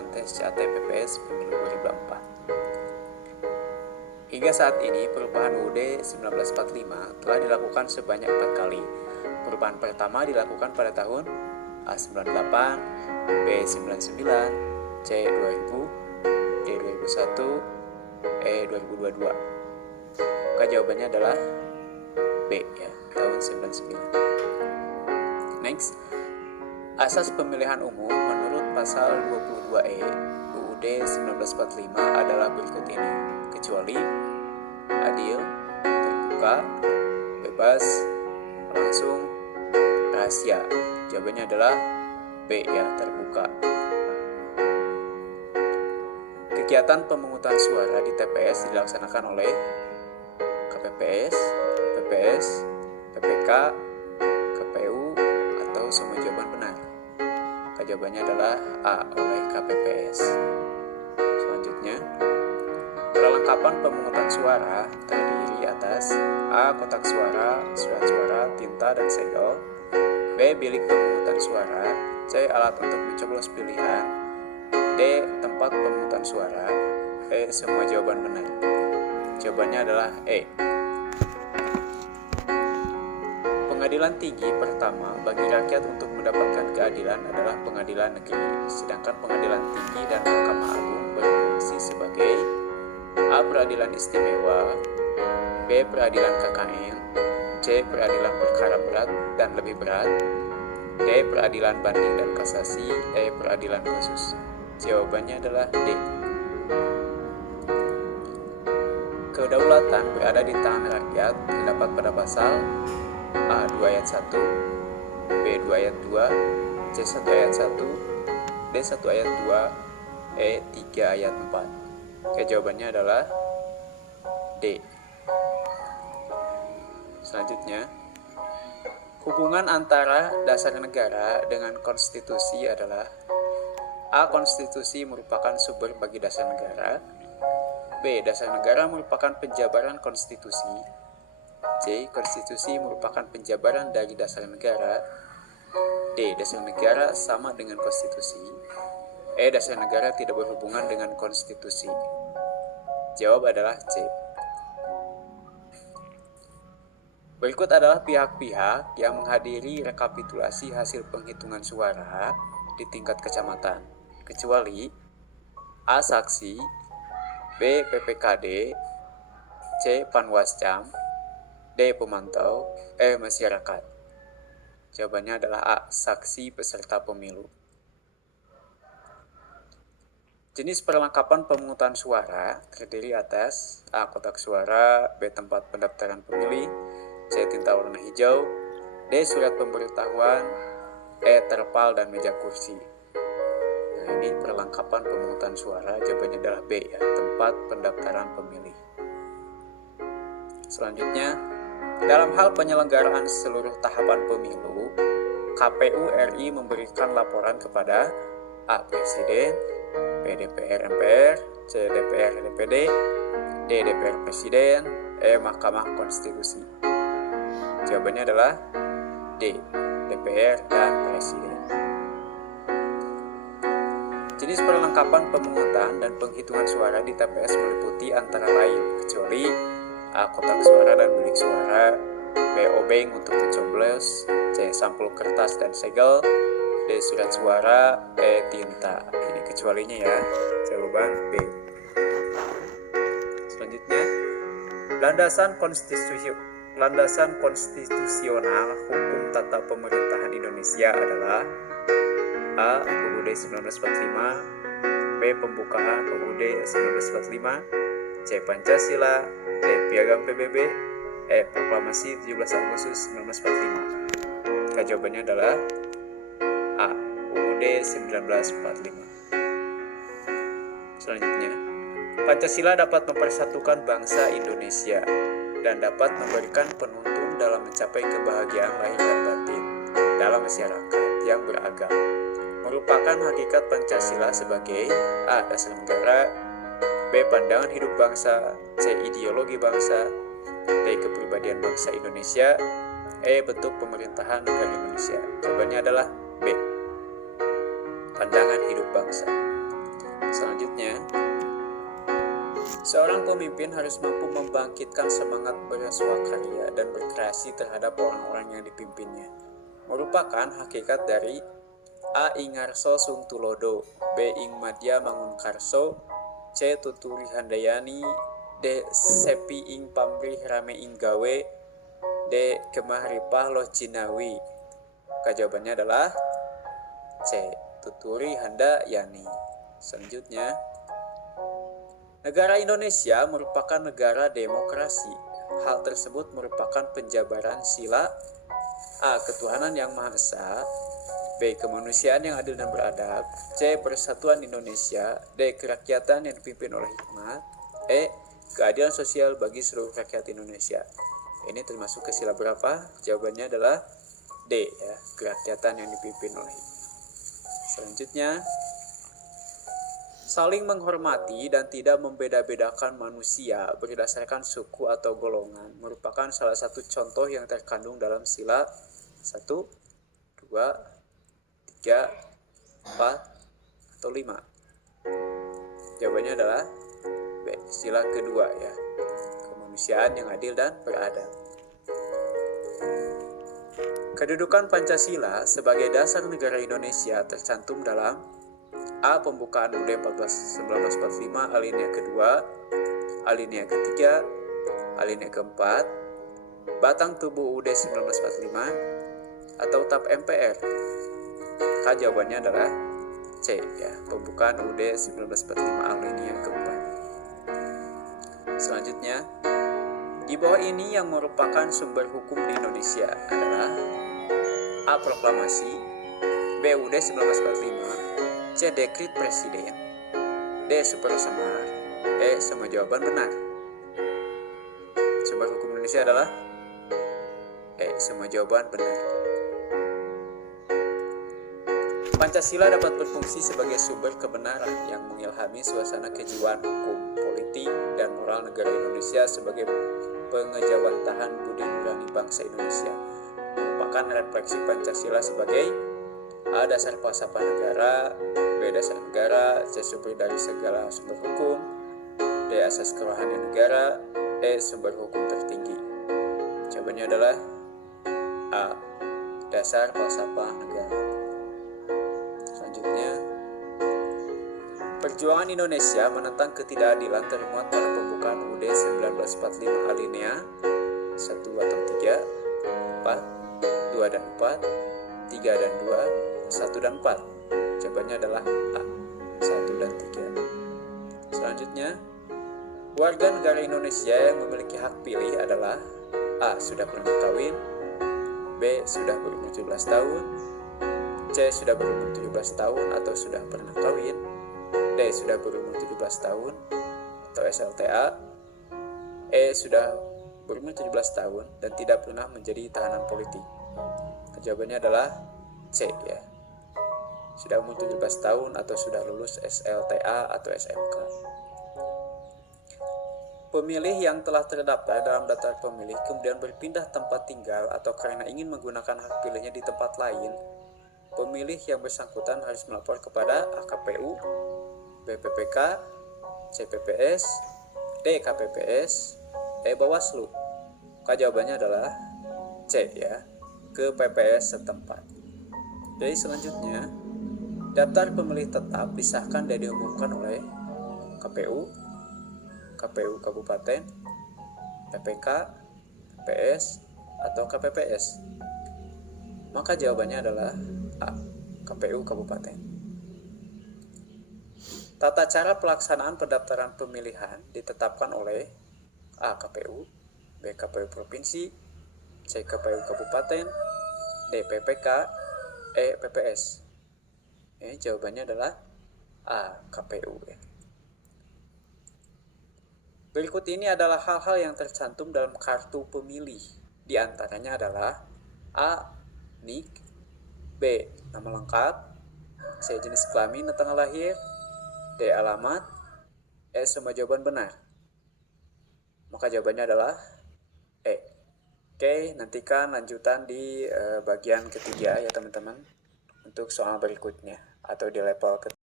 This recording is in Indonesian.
pendaftaran tes CAT PPS Pemilu 2024. Hingga saat ini, perubahan UUD 1945 telah dilakukan sebanyak 4 kali. Perubahan pertama dilakukan pada tahun A98, B99, C2000, D2001, E2022. Maka jawabannya adalah B ya, tahun 99. Next, asas pemilihan umum menurut pasal 22E UUD 1945 adalah berikut ini, kecuali adil, terbuka, bebas, langsung, rahasia. Jawabannya adalah B ya, terbuka. Kegiatan pemungutan suara di TPS dilaksanakan oleh KPPS, PPS, PPK, KPU, atau semua jawaban benar. Maka jawabannya adalah A, oleh KPPS. Selanjutnya, perlengkapan pemungutan suara terdiri atas A. Kotak suara, surat suara, tinta, dan segel. B. Bilik pemungutan suara. C. Alat untuk mencoblos pilihan. D. Tempat pemungutan suara. E. Semua jawaban benar. Jawabannya adalah E. Pengadilan tinggi pertama bagi rakyat untuk mendapatkan keadilan adalah pengadilan negeri, sedangkan pengadilan tinggi dan Mahkamah Agung berfungsi sebagai A. Peradilan istimewa, B. Peradilan KKN, C. Peradilan perkara berat dan lebih berat, D. Peradilan banding dan kasasi, E. Peradilan khusus. Jawabannya adalah D. Kedaulatan berada di tangan rakyat terdapat pada pasal A. 2 ayat 1, B. 2 ayat 2, C. 1 ayat 1, D. 1 ayat 2, E. 3 ayat 4. Oke, jawabannya adalah D. Selanjutnya, hubungan antara dasar negara dengan konstitusi adalah A. Konstitusi merupakan sumber bagi dasar negara, B. Dasar negara merupakan penjabaran konstitusi, C. Konstitusi merupakan penjabaran dari dasar negara, D. Dasar negara sama dengan konstitusi, E. Dasar negara tidak berhubungan dengan konstitusi. Jawab adalah C. Berikut adalah pihak-pihak yang menghadiri rekapitulasi hasil penghitungan suara di tingkat kecamatan, kecuali A. Saksi, B. PPKD, C. Panwascam, D. Pemantau, E. Masyarakat. Jawabannya adalah A. Saksi peserta pemilu. Jenis perlengkapan pemungutan suara terdiri atas A. Kotak suara, B. Tempat pendaftaran pemilih, C. Tinta warna hijau, D. Surat pemberitahuan, E. Terpal dan meja kursi. Nah, ini perlengkapan pemungutan suara, jawabannya adalah B ya, tempat pendaftaran pemilih. Selanjutnya, dalam hal penyelenggaraan seluruh tahapan pemilu, KPU RI memberikan laporan kepada A. Presiden, B. DPR MPR, C. DPR DPD, D. DPR Presiden, E. Mahkamah Konstitusi. Jawabannya adalah D. DPR dan Presiden. Jenis perlengkapan pemungutan dan penghitungan suara di TPS meliputi antara lain, kecuali A. Kotak suara dan bilik suara, B. Obeng untuk mencoblos, C. Sampul kertas dan segel, D. Surat suara, E. Tinta. Ini kecualinya ya, jawaban B. Selanjutnya, landasan konstitusional hukum tata pemerintahan Indonesia adalah A. UUD 1945, B. Pembukaan UUD 1945, C. Pancasila, D. Piagam PBB, E. Proklamasi 17 Agustus 1945. Maka jawabannya adalah A. UUD 1945. Selanjutnya, Pancasila dapat mempersatukan bangsa Indonesia dan dapat memberikan penuntun dalam mencapai kebahagiaan lahir dan batin dalam masyarakat yang beragama. Merupakan hakikat Pancasila sebagai A. Dasar negara, B. Pandangan hidup bangsa, C. Ideologi bangsa, D. Kepribadian bangsa Indonesia, E. Bentuk pemerintahan negara Indonesia. Jawabannya adalah B. Pandangan hidup bangsa. Selanjutnya, seorang pemimpin harus mampu membangkitkan semangat berswakarya dan berkreasi terhadap orang-orang yang dipimpinnya. Merupakan hakikat dari A. Ingarso sung tulodo, B. Ing madya mangun karso, C. Tuturi handayani, D. Sepi ing pamrih rame ing gawe, D. Kemah ripah loh cinawi. Maka jawabannya adalah C. Tuturi handayani. Selanjutnya, negara Indonesia merupakan negara demokrasi. Hal tersebut merupakan penjabaran sila A. Ketuhanan yang Maha Esa, B. Kemanusiaan yang adil dan beradab, C. Persatuan Indonesia, D. Kerakyatan yang dipimpin oleh hikmat, E. Keadilan sosial bagi seluruh rakyat Indonesia. Ini termasuk ke sila berapa? Jawabannya adalah D, ya, kerakyatan yang dipimpin oleh hikmat. Selanjutnya, saling menghormati dan tidak membeda-bedakan manusia berdasarkan suku atau golongan merupakan salah satu contoh yang terkandung dalam sila 1, 2, 3, 4, atau 5. Jawabannya adalah B, sila kedua, ya, kemanusiaan yang adil dan beradab. Kedudukan Pancasila sebagai dasar negara Indonesia tercantum dalam A. Pembukaan UUD 1945 alinea kedua, alinea ketiga, alinea keempat, batang tubuh UUD 1945, atau TAP MPR. Maka jawabannya adalah C, ya, pembukaan UUD 1945 alinea keempat. Selanjutnya, di bawah ini yang merupakan sumber hukum di Indonesia adalah A. Proklamasi, B. UUD 1945, C. Dekrit Presiden, D. Super Semar, E. Semua jawaban benar. Sumber hukum Indonesia adalah E. Semua jawaban benar. Pancasila dapat berfungsi sebagai sumber kebenaran yang mengilhami suasana kejiwaan hukum, politik, dan moral negara Indonesia sebagai pengejawantahan budi nurani bangsa Indonesia. Merupakan refleksi Pancasila sebagai A. Dasar falsafah negara, B. Dasar negara, C. Sumber dari segala sumber hukum, D. Asas kerohanian negara, E. Sumber hukum tertinggi. Jawabannya adalah A. Dasar falsafah negara. Selanjutnya, perjuangan Indonesia menentang ketidakadilan termuat pada pembukaan UUD 1945 alinea 1 atau 3, 4, 2 dan 4, 3 dan 2, 1 dan 4. Jawabannya adalah A, 1 dan 3. Selanjutnya, warga negara Indonesia yang memiliki hak pilih adalah A. Sudah pernah kawin, B. Sudah berumur 17 tahun, C. Sudah berumur 17 tahun atau sudah pernah kawin, D. Sudah berumur 17 tahun atau SLTA, E. Sudah berumur 17 tahun dan tidak pernah menjadi tahanan politik. Jawabannya adalah C, ya, sudah umur 17 tahun atau sudah lulus SLTA atau SMK. Pemilih yang telah terdaftar dalam daftar pemilih kemudian berpindah tempat tinggal atau karena ingin menggunakan hak pilihnya di tempat lain, pemilih yang bersangkutan harus melapor kepada A. KPU, B. PPK, C. PPS, D. KPPS, E. Bawaslu. Maka jawabannya adalah C, ya, ke PPS setempat. Jadi selanjutnya, daftar pemilih tetap disahkan dan diumumkan oleh KPU, KPU Kabupaten, PPK, PS, atau KPPS. Maka jawabannya adalah A. KPU Kabupaten. Tata cara pelaksanaan pendaftaran pemilihan ditetapkan oleh A. KPU, B. KPU Provinsi, C. KPU Kabupaten, D. PPK, E. PPS. Jawabannya adalah A. KPU. Berikut ini adalah hal-hal yang tercantum dalam kartu pemilih. Di antaranya adalah A. NIK, B. Nama lengkap, C. Jenis kelamin dan tanggal lahir, D. Alamat, E. Semua jawaban benar. Maka jawabannya adalah E. Oke, nantikan lanjutan di bagian ketiga, ya teman-teman, untuk soal berikutnya atau di level ketiga.